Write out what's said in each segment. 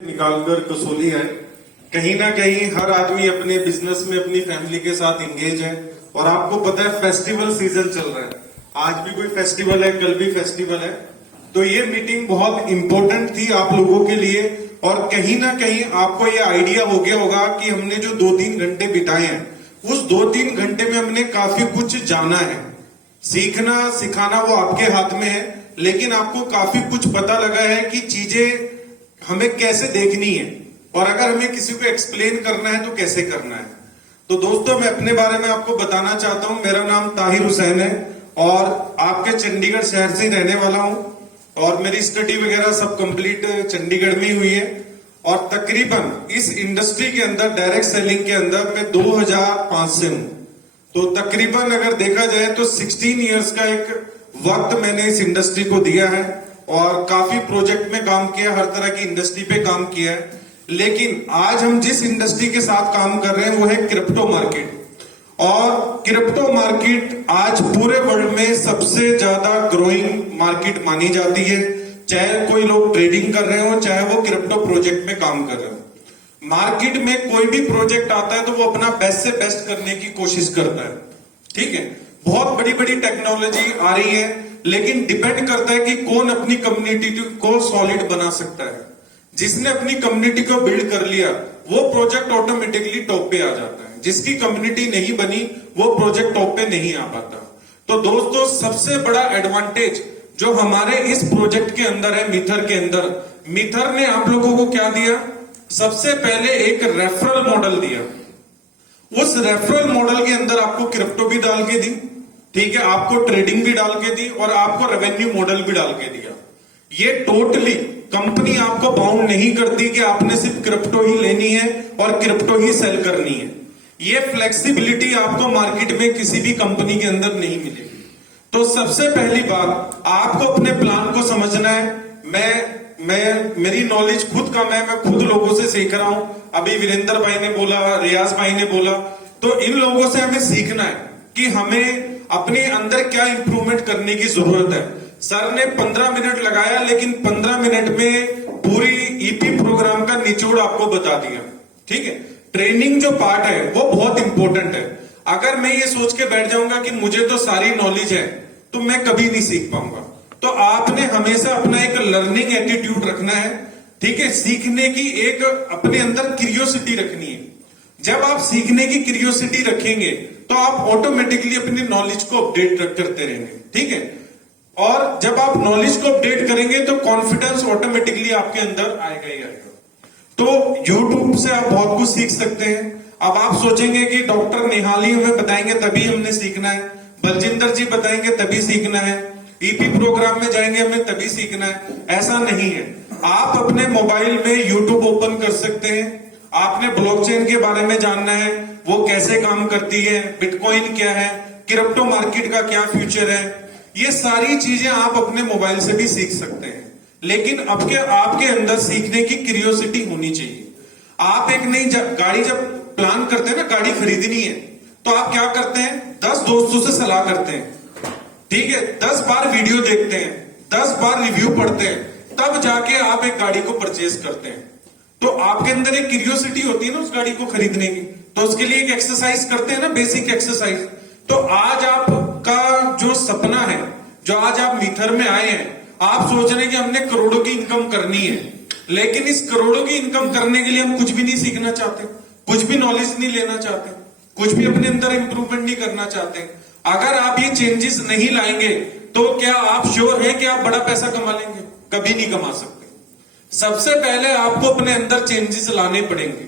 निकालकर कसौली है। कहीं ना कहीं हर आदमी अपने बिजनेस में अपनी फैमिली के साथ इंगेज है और आपको पता है फेस्टिवल सीजन चल रहा है। आज भी कोई फेस्टिवल है, कल भी फेस्टिवल है, तो ये मीटिंग बहुत इंपॉर्टेंट थी आप लोगों के लिए। और कहीं ना कहीं आपको ये आइडिया हो गया होगा कि हमने जो 2-3 घंटे बिताए हैं, उस 2-3 घंटे में हमने काफी कुछ जाना है। सीखना सिखाना वो आपके हाथ में है, लेकिन आपको काफी कुछ पता लगा है कि चीजें हमें कैसे देखनी है और अगर हमें किसी को एक्सप्लेन करना है तो कैसे करना है। तो दोस्तों, मैं अपने बारे में आपको बताना चाहता हूं। मेरा नाम ताहिर हुसैन है और आपके चंडीगढ़ शहर से ही रहने वाला हूं और मेरी स्टडी वगैरह सब कंप्लीट चंडीगढ़ में ही हुई है। और तकरीबन इस इंडस्ट्री के अंदर, डायरेक्ट सेलिंग के अंदर मैं 2005 से हूं। तो तकरीबन अगर देखा जाए तो 16 इयर्स का एक वक्त मैंने इस इंडस्ट्री को दिया है और काफी प्रोजेक्ट में काम किया, हर तरह की इंडस्ट्री पे काम किया है। लेकिन आज हम जिस इंडस्ट्री के साथ काम कर रहे हैं वो है क्रिप्टो मार्केट। और क्रिप्टो मार्केट आज पूरे वर्ल्ड में सबसे ज्यादा ग्रोइंग मार्केट मानी जाती है। चाहे कोई लोग ट्रेडिंग कर रहे हो, चाहे वो क्रिप्टो प्रोजेक्ट में काम कर रहे हो। मार्केट में कोई भी प्रोजेक्ट आता है तो वो अपना बेस्ट से बेस्ट करने की कोशिश करता है। ठीक है, बहुत बड़ी बड़ी टेक्नोलॉजी आ रही है, लेकिन डिपेंड करता है कि कौन अपनी कम्युनिटी को सॉलिड बना सकता है। जिसने अपनी कम्युनिटी को बिल्ड कर लिया वो प्रोजेक्ट ऑटोमेटिकली टॉप पे आ जाता है। जिसकी कम्युनिटी नहीं बनी वो प्रोजेक्ट टॉप पे नहीं आ पाता। तो दोस्तों, सबसे बड़ा एडवांटेज जो हमारे इस प्रोजेक्ट के अंदर है, मिथर के अंदर, मिथर ने आप लोगों को क्या दिया? सबसे पहले एक रेफरल मॉडल दिया। उस रेफरल मॉडल के अंदर आपको क्रिप्टो भी डाल के दी, ठीक है, आपको ट्रेडिंग भी डाल के दी और आपको रेवेन्यू मॉडल भी डाल के दिया। ये टोटली कंपनी आपको बाउंड नहीं करती कि आपने सिर्फ क्रिप्टो ही लेनी है और क्रिप्टो ही सेल करनी है। ये फ्लेक्सिबिलिटी आपको मार्केट में किसी भी कंपनी के अंदर नहीं मिलेगी। तो सबसे पहली बात, आपको अपने प्लान को समझना है। मेरी नॉलेज खुद कम है, मैं खुद लोगों से सीख रहा हूं। अभी वीरेंद्र भाई ने बोला, रियाज भाई ने बोला, तो इन लोगों से हमें सीखना है कि हमें अपने अंदर क्या इंप्रूवमेंट करने की जरूरत है। सर ने 15 मिनट लगाया, लेकिन 15 मिनट में पूरी ईपी प्रोग्राम का निचोड़ आपको बता दिया। ठीक है, ट्रेनिंग जो पार्ट है वो बहुत इंपॉर्टेंट है। अगर मैं ये सोच के बैठ जाऊंगा कि मुझे तो सारी नॉलेज है, तो मैं कभी नहीं सीख पाऊंगा। तो आपने हमेशा अपना एक लर्निंग एटीट्यूड रखना है। ठीक है, सीखने की एक अपने अंदर क्यूरियोसिटी रखनी है। जब आप सीखने की क्यूरियोसिटी रखेंगे तो आप ऑटोमेटिकली अपनी नॉलेज को अपडेट करते रहेंगे। ठीक है, और जब आप नॉलेज को अपडेट करेंगे तो कॉन्फिडेंस ऑटोमेटिकली आपके अंदर आएगा ही आएगा। तो यूट्यूब से आप बहुत कुछ सीख सकते हैं। अब आप सोचेंगे कि डॉक्टर निहाली हमें बताएंगे तभी हमने सीखना है, बलजिंदर जी बताएंगे तभी सीखना है, ईपी प्रोग्राम में जाएंगे हमें तभी सीखना है। ऐसा नहीं है। आप अपने मोबाइल में यूट्यूब ओपन कर सकते हैं। आपने ब्लॉकचेन के बारे में जानना है, वो कैसे काम करती है, बिटकॉइन क्या है, क्रिप्टो मार्केट का क्या फ्यूचर है, ये सारी चीजें आप अपने मोबाइल से भी सीख सकते हैं। लेकिन आपके अंदर सीखने की क्यूरियोसिटी होनी चाहिए। आप एक नई गाड़ी जब प्लान करते हैं ना, गाड़ी खरीदनी है, तो आप क्या करते हैं? 10 दोस्तों से सलाह करते हैं। ठीक है, 10 बार वीडियो देखते हैं, 10 बार रिव्यू पढ़ते हैं, तब जाके आप एक गाड़ी को परचेज करते हैं। तो आपके अंदर एक क्यूरियोसिटी होती है ना उस गाड़ी को खरीदने की, तो उसके लिए एक एक्सरसाइज करते हैं ना, बेसिक एक्सरसाइज। तो आज आपका जो सपना है, जो आज आप मिथर में आए हैं, आप सोच रहे हैं कि हमने करोड़ों की इनकम करनी है, लेकिन इस करोड़ों की इनकम करने के लिए हम कुछ भी नहीं सीखना चाहते, कुछ भी नॉलेज नहीं लेना चाहते, कुछ भी अपने अंदर इंप्रूवमेंट नहीं करना चाहते। अगर आप ये चेंजेस नहीं लाएंगे तो क्या आप श्योर हैं कि आप बड़ा पैसा कमा लेंगे? कभी नहीं कमा सकते। सबसे पहले आपको अपने अंदर चेंजेस लाने पड़ेंगे।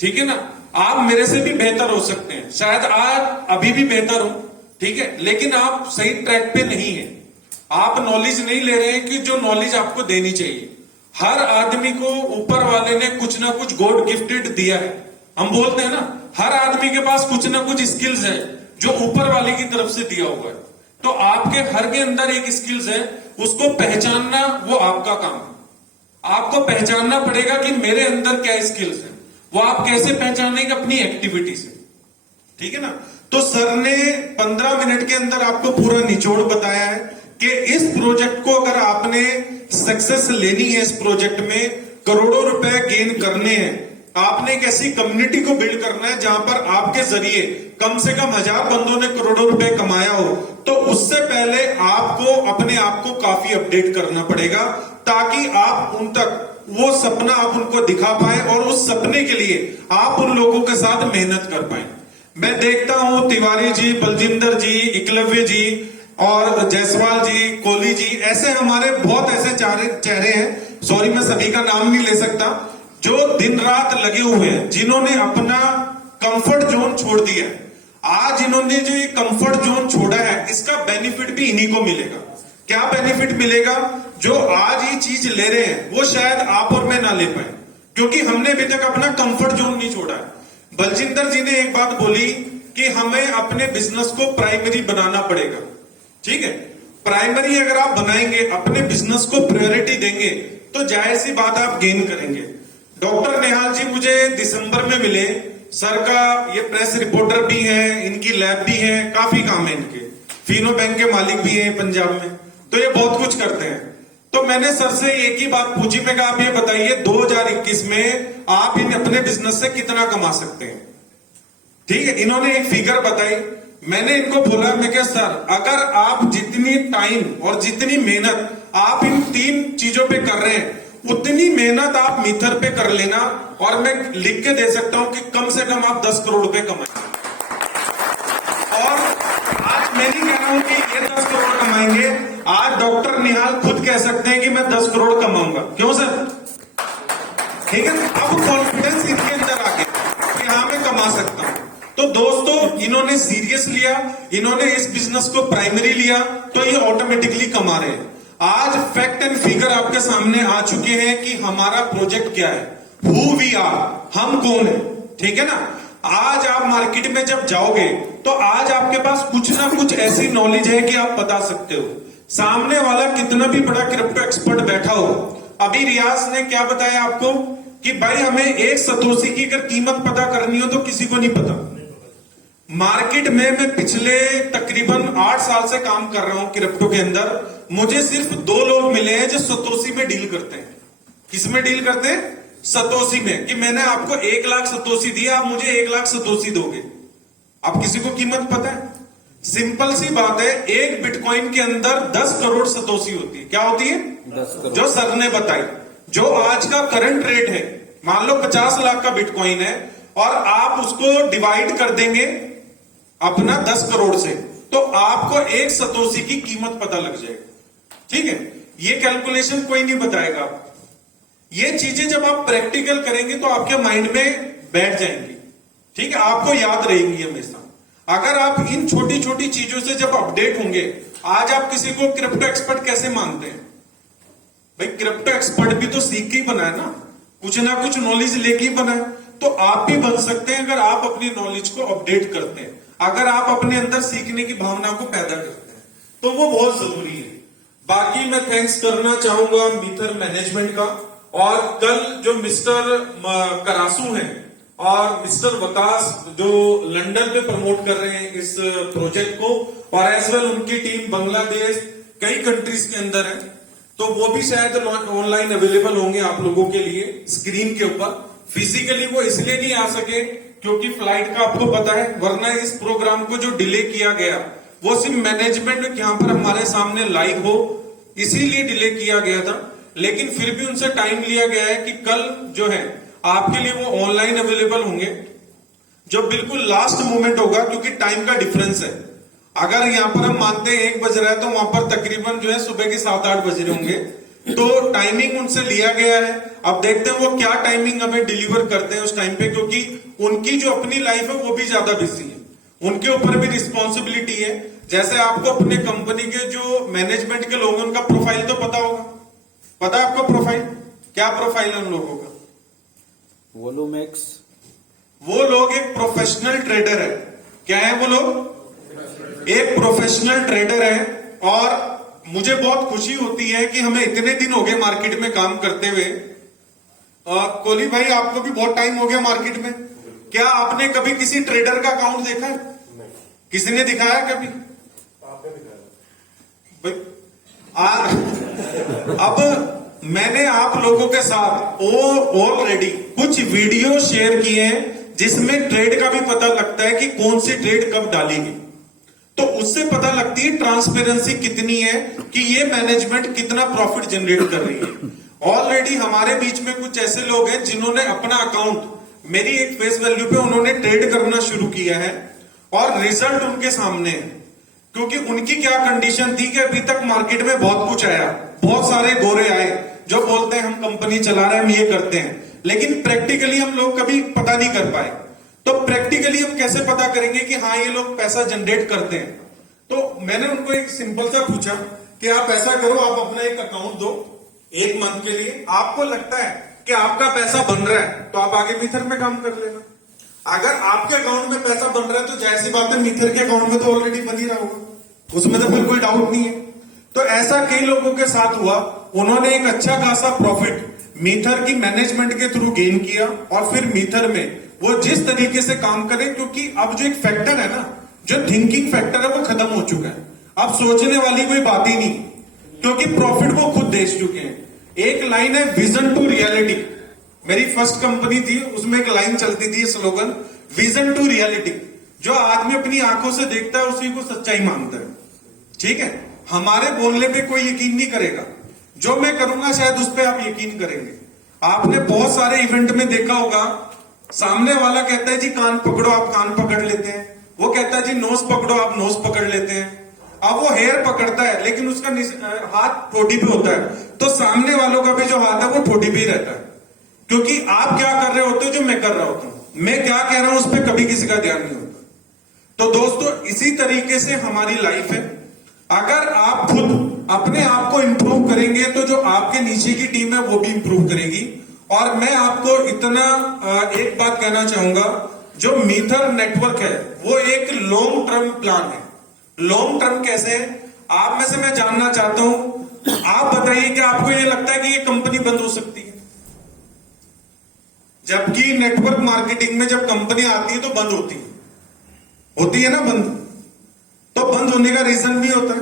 ठीक है ना, आप मेरे से भी बेहतर हो सकते हैं, शायद आज अभी भी बेहतर हो, ठीक है, लेकिन आप सही ट्रैक पे नहीं है। आप नॉलेज नहीं ले रहे हैं कि जो नॉलेज आपको देनी चाहिए। हर आदमी को ऊपर वाले ने कुछ ना कुछ गॉड गिफ्टेड दिया है। हम बोलते हैं ना, हर आदमी के पास कुछ ना कुछ स्किल्स है जो ऊपर वाले की तरफ से दिया हुआ है। तो आपके हर के अंदर एक स्किल्स है, उसको पहचानना वो आपका काम है। आपको पहचानना पड़ेगा कि मेरे अंदर क्या स्किल्स है। वो आप कैसे पहचानेंगे? अपनी एक्टिविटी से। ठीक है ना। तो सर ने 15 मिनट के अंदर आपको पूरा निचोड़ बताया है कि इस प्रोजेक्ट को अगर आपने सक्सेस लेनी है, इस प्रोजेक्ट में, करोड़ों रुपए गेन करने हैं, आपने एक ऐसी कम्युनिटी को बिल्ड करना है जहां पर आपके जरिए कम से कम 1000 बंदों ने करोड़ों रुपए कमाया हो, तो उससे पहले आपको अपने आप को काफी अपडेट करना पड़ेगा ताकि आप उन तक वो सपना आप उनको दिखा पाए और उस सपने के लिए आप उन लोगों के साथ मेहनत कर पाए। मैं देखता हूं तिवारी जी, बलजिंदर जी, एकलव्य जी और जायसवाल जी, कोहली जी, ऐसे हमारे बहुत ऐसे चेहरे हैं, सॉरी मैं सभी का नाम नहीं ले सकता, जो दिन रात लगे हुए हैं, जिन्होंने अपना कंफर्ट जोन छोड़ दिया है। आज इन्होंने जो ये कंफर्ट जोन छोड़ा है, इसका बेनिफिट भी इन्हीं को मिलेगा। क्या बेनिफिट मिलेगा? जो आज ये चीज ले रहे हैं वो शायद आप और मैं ना ले पाए, क्योंकि हमने अभी तक अपना कंफर्ट जोन नहीं छोड़ा है। बलजिंदर जी ने एक बात बोली कि हमें अपने बिजनेस को प्राइमरी बनाना पड़ेगा। ठीक है, प्राइमरी अगर आप बनाएंगे, अपने बिजनेस को प्रायोरिटी देंगे, तो जाहिर सी बात आप गेन करेंगे। डॉक्टर नेहाल जी मुझे दिसंबर में मिले, सर का ये प्रेस रिपोर्टर भी हैं, इनकी लैब भी है, काफी काम है इनके, फीनो बैंक के मालिक भी हैं पंजाब में, तो ये बहुत कुछ करते हैं। तो मैंने सर से एक ही बात पूछी, मैं कहा आप ये बताइए 2021 में आप इन अपने बिजनेस से कितना कमा सकते हैं। ठीक है, इन्होंने एक फिगर बताई, मैंने इनको बोला, मैं क्या सर अगर आप जितनी टाइम और जितनी मेहनत आप इन 3 चीजों पे कर रहे हैं, उतनी मेहनत आप मीथर पे कर लेना और मैं लिख के दे सकता हूं कि कम से कम आप 10 करोड़ रुपए कमाएंगे। और आज मैं नहीं कह रहा हूं कि ये 10 करोड़ कमाएंगे, आज डॉक्टर निहाल खुद कह सकते हैं कि मैं 10 करोड़ कमाऊंगा। क्यों सर? ठीक है, अब कॉन्फिडेंस इनके अंदर आ गया कि हाँ मैं कमा सकता हूं। तो दोस्तों, इन्होंने सीरियस लिया, इन्होंने इस बिजनेस को प्राइमरी लिया, तो ये ऑटोमेटिकली कमा रहे हैं। आज फैक्ट एंड फिगर आपके सामने आ चुके हैं कि हमारा प्रोजेक्ट क्या है, हु वी आर, हम कौन है। ठीक है ना, आज आप मार्केट में जब जाओगे तो आज आपके पास कुछ ना कुछ ऐसी नॉलेज है कि आप बता सकते हो। सामने वाला कितना भी बड़ा क्रिप्टो एक्सपर्ट बैठा हो, अभी रियाज ने क्या बताया आपको कि भाई हमें एक सतोशी की अगर कीमत पता करनी हो तो किसी को नहीं पता। मार्केट में मैं पिछले तकरीबन 8 साल से काम कर रहा हूं क्रिप्टो के अंदर, मुझे सिर्फ 2 लोग मिले हैं जो सतोशी में डील करते हैं। किस में डील करते हैं? सतोशी में, कि मैंने आपको 1 लाख सतोशी दिया, आप मुझे 1 लाख सतोशी दोगे। आप किसी को कीमत पता है? सिंपल सी बात है, एक बिटकॉइन के अंदर 10 करोड़ सतोशी होती है। क्या होती है? 10 करोड़। जो सर ने बताई, जो आज का करंट रेट है, मान लो 50 लाख का बिटकॉइन है और आप उसको डिवाइड कर देंगे अपना 10 करोड़ से, तो आपको एक सतोशी की कीमत पता लग जाएगी। ठीक है, ये कैलकुलेशन कोई नहीं बताएगा आपको। ये चीजें जब आप प्रैक्टिकल करेंगे तो आपके माइंड में बैठ जाएंगी। ठीक है, आपको याद रहेंगी हमेशा। अगर आप इन छोटी छोटी चीजों से जब अपडेट होंगे, आज आप किसी को क्रिप्टो एक्सपर्ट कैसे मानते हैं? भाई क्रिप्टो एक्सपर्ट भी तो सीख के ही बना है ना कुछ नॉलेज लेके ही बना है। तो आप भी बन सकते हैं अगर आप अपनी नॉलेज को अपडेट करते हैं, अगर आप अपने अंदर सीखने की भावना को पैदा करते हैं, तो वो बहुत जरूरी है। बाकी मैं थैंक्स करना चाहूंगा मीथर मैनेजमेंट का, और कल जो मिस्टर करासू हैं और मिस्टर वकास जो लंदन में प्रमोट कर रहे हैं इस प्रोजेक्ट को, और एज वेल उनकी टीम बांग्लादेश कई कंट्रीज के अंदर है, तो वो भी शायद ऑनलाइन अवेलेबल होंगे आप लोगों के लिए स्क्रीन के ऊपर। फिजिकली वो इसलिए नहीं आ सके क्योंकि फ्लाइट का आपको पता है, वरना इस प्रोग्राम को जो डिले किया गया वो सिर्फ मैनेजमेंट यहां पर हमारे सामने लाइव हो इसीलिए डिले किया गया था। लेकिन फिर भी उनसे टाइम लिया गया है कि कल जो है आपके लिए वो ऑनलाइन अवेलेबल होंगे, जो बिल्कुल लास्ट मोमेंट होगा, क्योंकि टाइम का डिफरेंस है। अगर यहाँ पर हम मानते हैं 1 बज रहा है, तो वहां पर तकरीबन जो है सुबह के 7-8 बज रहे होंगे, तो टाइमिंग उनसे लिया गया है। अब देखते हैं वो क्या टाइमिंग हमें डिलीवर करते हैं उस टाइम पे, क्योंकि उनकी जो अपनी लाइफ है वो भी ज्यादा बिजी है, उनके ऊपर भी रिस्पॉन्सिबिलिटी है। जैसे आपको अपने कंपनी के जो मैनेजमेंट के लोग हैं उनका प्रोफाइल तो पता होगा, पता है आपको प्रोफाइल? क्या प्रोफाइल है उन लोगों का? वोलूमेक्स। वो लोग एक प्रोफेशनल ट्रेडर है। क्या है वो लोग? एक प्रोफेशनल ट्रेडर है। और मुझे बहुत खुशी होती है कि हमें इतने दिन हो गए मार्केट में काम करते हुए। कोहली भाई आपको भी बहुत टाइम हो गया मार्केट में, क्या आपने कभी किसी ट्रेडर का अकाउंट देखा है? किसी ने दिखाया कभी? अब मैंने आप लोगों के साथ ऑलरेडी कुछ वीडियो शेयर किए हैं जिसमें ट्रेड का भी पता लगता है कि कौन सी ट्रेड कब डाली गई। तो उससे पता लगती है ट्रांसपेरेंसी कितनी है कि ये मैनेजमेंट कितना प्रॉफिट जनरेट कर रही है। ऑलरेडी हमारे बीच में कुछ ऐसे लोग हैं जिन्होंने अपना अकाउंट मेरी एक फेस वैल्यू पे उन्होंने ट्रेड करना शुरू किया है और रिजल्ट उनके सामने है। क्योंकि उनकी क्या कंडीशन थी कि अभी तक मार्केट में बहुत कुछ आया, बहुत सारे गोरे आए जो बोलते हैं हम कंपनी चला रहे हैं, हम ये करते हैं, लेकिन प्रैक्टिकली हम लोग कभी पता नहीं कर पाए। तो प्रैक्टिकली हम कैसे पता करेंगे कि हाँ ये लोग पैसा जनरेट करते हैं? तो मैंने उनको एक सिंपल सा पूछा कि आप ऐसा करो, आप अपना एक अकाउंट दो 1 मंथ के लिए, आपको लगता है कि आपका पैसा बन रहा है तो आप आगे मीथर में काम कर लेना। अगर आपके अकाउंट में पैसा बन रहा है तो जाहिर सी बात है मीथर के अकाउंट में तो ऑलरेडी बन ही रहा होगा, उसमें तो फिर कोई डाउट नहीं है। तो ऐसा कई लोगों के साथ हुआ, उन्होंने एक अच्छा खासा प्रॉफिट मीथर की मैनेजमेंट के थ्रू गेन किया और फिर मीथर में वो जिस तरीके से काम करें, क्योंकि अब जो एक फैक्टर है ना, जो थिंकिंग फैक्टर है वो खत्म हो चुका है। अब सोचने वाली कोई बात ही नहीं, क्योंकि प्रॉफिट वो खुद देख चुके हैं। एक लाइन है विजन टू रियलिटी, मेरी फर्स्ट कंपनी थी उसमें एक लाइन चलती थी स्लोगन विजन टू रियलिटी। जो आदमी अपनी आंखों से देखता है उसी को सच्चाई मानता है, ठीक है। हमारे बोलने पे कोई यकीन नहीं करेगा, जो मैं करूंगा शायद उस पर आप यकीन करेंगे। आपने बहुत सारे इवेंट में देखा होगा, सामने वाला कहता है जी कान पकड़ो, आप कान पकड़ लेते हैं, वो कहता है जी नोज पकड़ो, आप नोज पकड़ लेते हैं। अब वो हेयर पकड़ता है लेकिन उसका हाथ ठोडी पे होता है, तो सामने वालों का भी जो हाथ है वो ठोडी पे ही रहता है, क्योंकि आप क्या कर रहे होते हो जो मैं कर रहा होता हूं, मैं क्या कह रहा हूं उस पर कभी किसी का ध्यान नहीं होता। तो दोस्तों इसी तरीके से हमारी लाइफ है। अगर आप खुद अपने आप को इंप्रूव करेंगे तो जो आपके नीचे की टीम है वो भी इंप्रूव करेगी। और मैं आपको इतना एक बात कहना चाहूंगा, जो मीथर नेटवर्क है वो एक लॉन्ग टर्म प्लान है। लॉन्ग टर्म कैसे है आप में से मैं जानना चाहता हूं। आप बताइए कि आपको ये लगता है कि ये कंपनी बंद हो सकती है? जबकि नेटवर्क मार्केटिंग में जब कंपनी आती है तो बंद होती है ना बंद, तो बंद होने का रीजन भी होता है।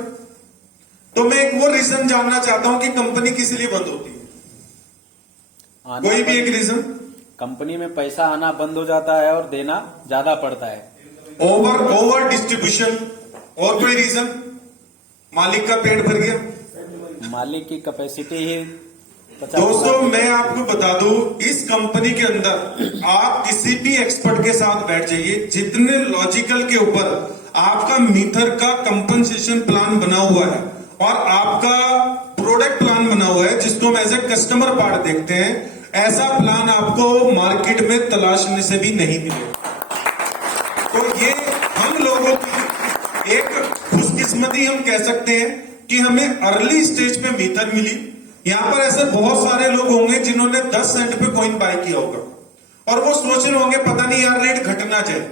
तो मैं एक वो रीजन जानना चाहता हूं कि कंपनी किस लिए बंद होती है, कोई भी एक रीजन। कंपनी में पैसा आना बंद हो जाता है और देना ज्यादा पड़ता है, ओवर डिस्ट्रीब्यूशन। और कोई रीजन? मालिक का पेट भर गया, मालिक की कैपेसिटी ही 50। दोस्तों मैं आपको बता दूं, इस कंपनी के अंदर आप किसी भी एक्सपर्ट के साथ बैठ जाइए, जितने लॉजिकल के ऊपर आपका मीथर का कंपनसेशन प्लान बना हुआ है और आपका प्रोडक्ट प्लान बना हुआ है जिसको हम एज ए कस्टमर पार्ट देखते हैं, ऐसा प्लान आपको मार्केट में तलाशने से भी नहीं मिलेगा। तो ये हम लोगों की एक खुशकिस्मती हम कह सकते हैं कि हमें अर्ली स्टेज पे मीथर मिली। यहां पर ऐसे बहुत सारे लोग होंगे जिन्होंने 10 सेंट पे कॉइन बाय किया होगा और वो सोच रहे होंगे पता नहीं यार रेट घटना चाहिए,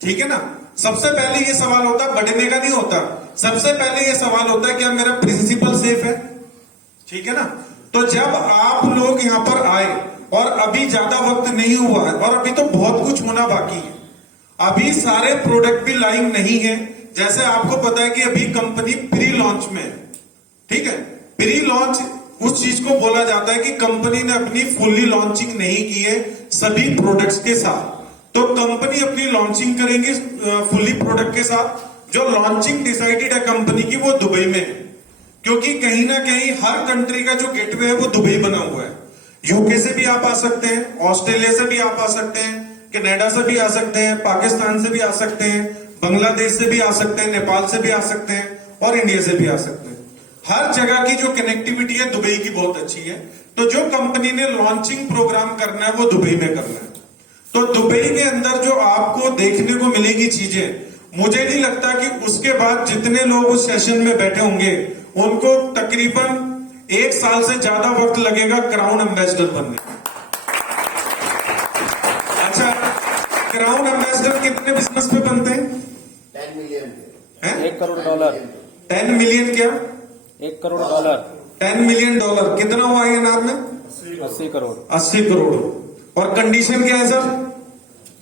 ठीक है ना। सबसे पहले ये सवाल होता है, बढ़ने का नहीं होता, सबसे पहले ये सवाल होता है क्या मेरा प्रिंसिपल सेफ है, ठीक है ना। तो जब आप लोग यहां पर आए और अभी ज्यादा वक्त नहीं हुआ है और अभी तो बहुत कुछ होना बाकी है, अभी सारे प्रोडक्ट भी लाइव नहीं है। जैसे आपको पता है कि अभी कंपनी प्री लॉन्च में है, ठीक है। प्री लॉन्च उस चीज को बोला जाता है कि कंपनी ने अपनी फुल्ली लॉन्चिंग नहीं की है सभी प्रोडक्ट्स के साथ। तो कंपनी अपनी लॉन्चिंग करेंगे फुल्ली प्रोडक्ट के साथ। जो लॉन्चिंग डिसाइडेड है कंपनी की वो दुबई में है, क्योंकि कहीं ना कहीं हर कंट्री का जो गेटवे है वो दुबई बना हुआ है। यूके से भी आप आ सकते हैं, ऑस्ट्रेलिया से भी आप आ सकते हैं, कनाडा से भी आ सकते हैं, पाकिस्तान से भी आ सकते हैं, बांग्लादेश से भी आ सकते हैं, नेपाल से भी आ सकते हैं और इंडिया से भी आ सकते हैं। हर जगह की जो कनेक्टिविटी है दुबई की बहुत अच्छी है। तो जो कंपनी ने लॉन्चिंग प्रोग्राम करना है वो दुबई में करना है। तो दुबई के अंदर जो आपको देखने को मिलेगी चीजें, मुझे नहीं लगता कि उसके बाद जितने लोग उस सेशन में बैठे होंगे उनको तकरीबन 1 साल से ज्यादा वक्त लगेगा क्राउन एम्बेसडर बनने। अच्छा, क्राउन एम्बेसडर कितने बिजनेस पे बनते हैं? 10 मिलियन है? $1 करोड़। 10 मिलियन क्या? $1 करोड़। 10 मिलियन डॉलर कितना हुआ है नाम में? 80 करोड़। 80 करोड़। और कंडीशन क्या है सर?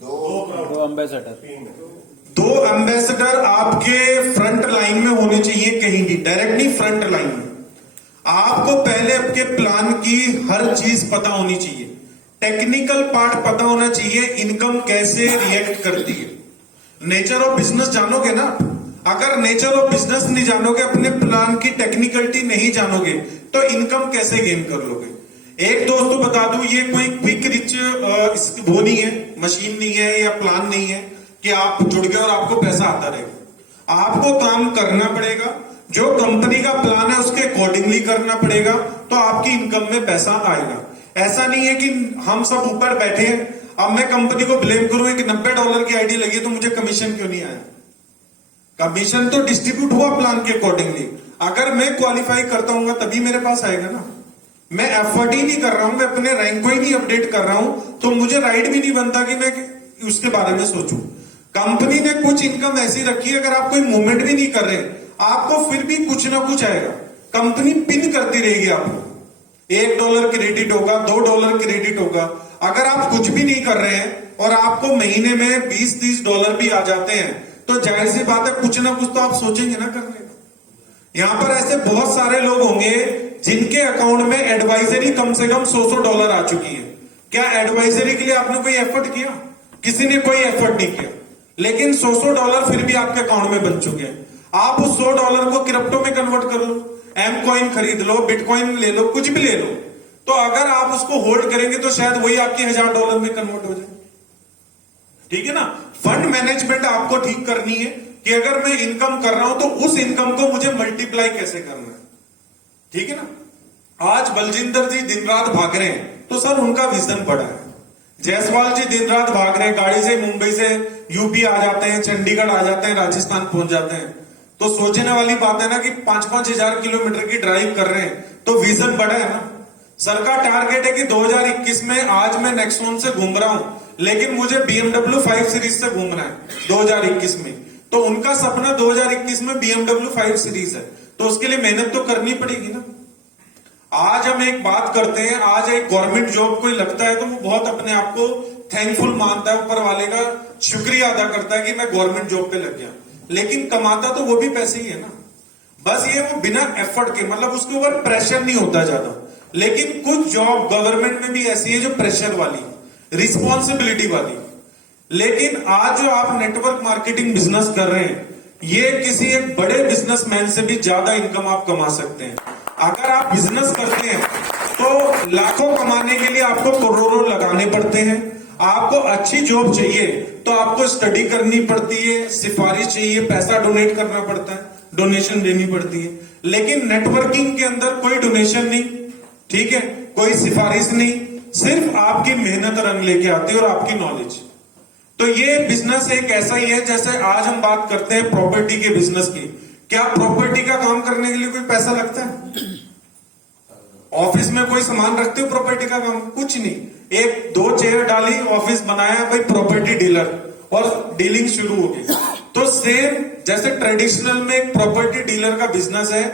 2 एम्बेसडर। 2 एम्बेसडर आपके फ्रंट लाइन में होने चाहिए, कहीं भी डायरेक्टली फ्रंट लाइन में। आपको पहले आपके प्लान की हर चीज पता होनी चाहिए, टेक्निकल पार्ट पता होना चाहिए, इनकम कैसे रिएक्ट करती है। नेचर ऑफ बिजनेस जानोगे ना, अगर नेचर ऑफ बिजनेस नहीं जानोगे, अपने प्लान की टेक्निकलिटी नहीं जानोगे, तो इनकम कैसे गेन कर लोगे। एक दोस्त तो बता दूं, ये कोई क्विक रिच वो नहीं है, मशीन नहीं है या प्लान नहीं है कि आप जुड़ गए और आपको पैसा आता रहेगा। आपको काम करना पड़ेगा, जो कंपनी का प्लान है उसके अकॉर्डिंगली करना पड़ेगा, तो आपकी इनकम में पैसा आएगा। ऐसा नहीं है कि हम सब ऊपर बैठे हैं, अब मैं कंपनी को ब्लेम करूं कि $90 की आईडी लगी तो मुझे कमीशन क्यों नहीं आया। कमीशन तो डिस्ट्रीब्यूट हुआ प्लान के अकॉर्डिंगली। अगर मैं क्वालिफाई करता हूं तभी मेरे पास आएगा ना। मैं एफर्ट ही नहीं कर रहा हूं, मैं अपने रैंक को ही नहीं अपडेट कर रहा हूं, तो मुझे राइट भी नहीं बनता कि मैं उसके बारे में सोचूं। कंपनी ने कुछ इनकम ऐसी रखी है, अगर आप कोई मूवमेंट भी नहीं कर रहे, आपको फिर भी कुछ ना कुछ आएगा। कंपनी पिन करती रहेगी आपको, $1 क्रेडिट होगा, $2 क्रेडिट होगा। अगर आप कुछ भी नहीं कर रहे हैं और आपको महीने में $20-30 भी आ जाते हैं, तो जाहिर सी बात है कुछ ना कुछ तो आप सोचेंगे ना करने का। यहां पर ऐसे बहुत सारे लोग होंगे जिनके अकाउंट में एडवाइजरी कम से कम $100 आ चुकी है। क्या एडवाइजरी के लिए आपने कोई एफर्ट किया? किसी ने कोई एफर्ट नहीं किया, लेकिन $100 फिर भी आपके अकाउंट में बन चुके हैं। आप उस $100 को क्रिप्टो में कन्वर्ट कर लो, एम कॉइन खरीद लो, बिटकॉइन ले लो, कुछ भी ले लो, तो अगर आप उसको होल्ड करेंगे तो शायद वही आपके $1000 में कन्वर्ट हो जाए। ठीक है ना। फंड मैनेजमेंट आपको ठीक करनी है कि अगर मैं इनकम कर रहा हूं तो उस इनकम को मुझे मल्टीप्लाई कैसे करना है। ठीक है ना। आज बलजिंदर जी दिन रात भाग रहे हैं, तो सर उनका विजन बड़ा है। जायसवाल जी दिन रात भाग रहे हैं, गाड़ी से मुंबई से यूपी आ जाते हैं, चंडीगढ़ आ जाते हैं, राजस्थान पहुंच जाते हैं, तो सोचने वाली बात है ना कि 5-5 हजार किलोमीटर की ड्राइव कर रहे हैं, तो विजन बड़ा है ना। सर का टारगेट है कि 2021 में, आज मैं नेक्सॉन से घूम रहा हूं, लेकिन मुझे BMW 5 सीरीज से घूमना है 2021 में, तो उनका सपना 2021 में BMW 5 सीरीज है, तो उसके लिए मेहनत तो करनी पड़ेगी ना। आज हम एक बात करते हैं, आज एक गवर्नमेंट जॉब कोई लगता है तो वो बहुत अपने आप को थैंकफुल मानता है, ऊपर वाले का शुक्रिया अदा करता है कि मैं गवर्नमेंट जॉब पे लग गया, लेकिन कमाता तो वो भी पैसे ही है ना। बस ये वो बिना एफर्ट के, मतलब उसके ऊपर प्रेशर नहीं होता ज्यादा। लेकिन कुछ जॉब गवर्नमेंट में भी ऐसी है जो प्रेशर वाली, रिस्पॉन्सिबिलिटी वाली। लेकिन आज जो आप नेटवर्क मार्केटिंग बिजनेस कर रहे हैं, ये किसी एक बड़े बिजनेसमैन से भी ज्यादा इनकम आप कमा सकते हैं। अगर आप बिजनेस करते हैं तो लाखों कमाने के लिए आपको करोड़ों लगाने पड़ते हैं। आपको अच्छी जॉब चाहिए तो आपको स्टडी करनी पड़ती है, सिफारिश चाहिए, पैसा डोनेट करना पड़ता है, डोनेशन देनी पड़ती है। लेकिन नेटवर्किंग के अंदर कोई डोनेशन नहीं, ठीक है, कोई सिफारिश नहीं, सिर्फ आपकी मेहनत रंग लेके आती है और आपकी नॉलेज। तो ये बिजनेस एक ऐसा ही है, जैसे आज हम बात करते हैं प्रॉपर्टी के बिजनेस की। क्या प्रॉपर्टी का काम करने के लिए कोई पैसा लगता है? ऑफिस में कोई सामान रखते हो प्रॉपर्टी का काम? कुछ नहीं, 1-2 चेयर डाली, ऑफिस बनाया, भाई प्रॉपर्टी डीलर, और डीलिंग शुरू हो गई। तो सेम जैसे ट्रेडिशनल में एक प्रॉपर्टी डीलर का बिजनेस है,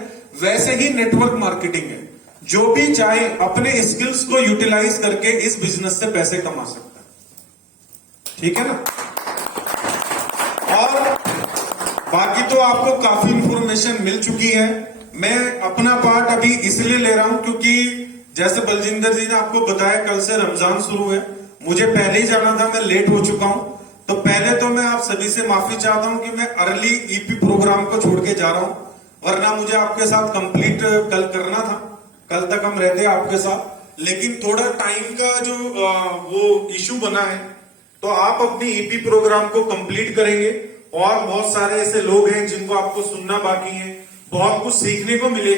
वैसे ही नेटवर्क मार्केटिंग है। जो भी चाहे अपने स्किल्स को यूटिलाइज करके इस बिजनेस से पैसे कमा सकता है। ठीक है ना। और बाकी तो आपको काफी इंफॉर्मेशन मिल चुकी है। मैं अपना पार्ट अभी इसलिए ले रहा हूं क्योंकि जैसे बलजिंदर जी ने आपको बताया, कल से रमजान शुरू है, मुझे पहले ही जाना था, मैं लेट हो चुका हूं। तो पहले तो मैं आप सभी से माफी चाहता हूं कि मैं अर्ली ईपी प्रोग्राम को छोड़ के जा रहा हूं, वरना मुझे आपके साथ कंप्लीट कल करना था, कल तक हम रहते आपके साथ। लेकिन थोड़ा टाइम का जो वो इशू बना है, तो आप अपनी ईपी प्रोग्राम को कंप्लीट करेंगे। और बहुत सारे ऐसे लोग हैं जिनको आपको सुनना बाकी है, बहुत कुछ सीखने को मिलेगा।